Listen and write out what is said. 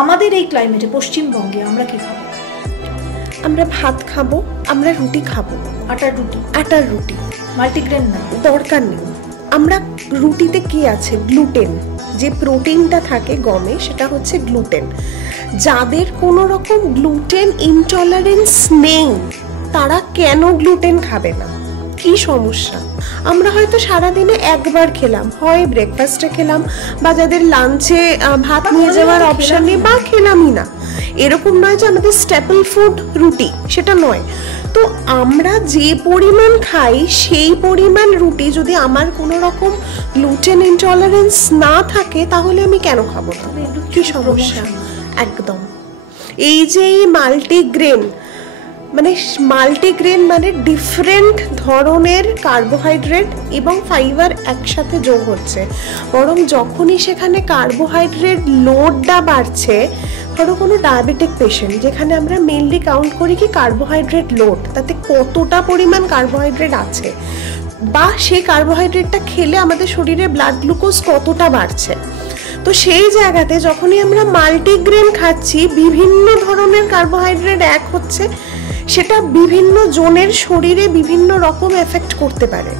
আমাদের এই ক্লাইমেটে পশ্চিমবঙ্গে আমরা কি খাবো? আমরা ভাত খাবো, আমরা রুটি খাবো, আটার রুটি, মাল্টিগ্রেন না, দরকার নেই। আমরা রুটিতে কি আছে? গ্লুটেন, যে প্রোটিনটা থাকে গমে সেটা হচ্ছে গ্লুটেন। যাদের কোনো রকম গ্লুটেন ইনটলারেন্স নেই তারা কেন গ্লুটেন খাবে না? কি সমস্যা? আমরা হয়তো সারাদিনে একবার খেলাম, হয় ব্রেকফাস্টে খেলাম, বা যাদের লাঞ্চে ভাত নিয়ে যাওয়ার অপশন নেই বা খেলামই না, এরকম নয় যে আমাদের স্ট্যাপল ফুড রুটি, সেটা নয়। তো আমরা যে পরিমাণ খাই সেই পরিমাণ রুটি যদি আমার কোনো রকম গ্লুটেন ইনটলারেন্স না থাকে তাহলে আমি কেন খাবো না? কি সমস্যা? একদম। এই যে মাল্টিগ্রেন মানে ডিফারেন্ট ধরনের কার্বোহাইড্রেট এবং ফাইবার একসাথে যোগ হচ্ছে, বরং যখনই সেখানে কার্বোহাইড্রেট লোডটা বাড়ছে, ধরো কোনো ডায়াবেটিক পেশেন্ট, যেখানে আমরা মেনলি কাউন্ট করি কি কার্বোহাইড্রেট লোড, তাতে কতটা পরিমাণ কার্বোহাইড্রেট আছে, বা সেই কার্বোহাইড্রেটটা খেলে আমাদের শরীরে ব্লাড গ্লুকোজ কতটা বাড়ছে। তো সেই জায়গাতে যখনই আমরা মাল্টিগ্রেন খাচ্ছি, বিভিন্ন ধরনের কার্বোহাইড্রেট এক হচ্ছে, সেটা বিভিন্ন জনের শরীরে বিভিন্ন রকম এফেক্ট করতে পারে।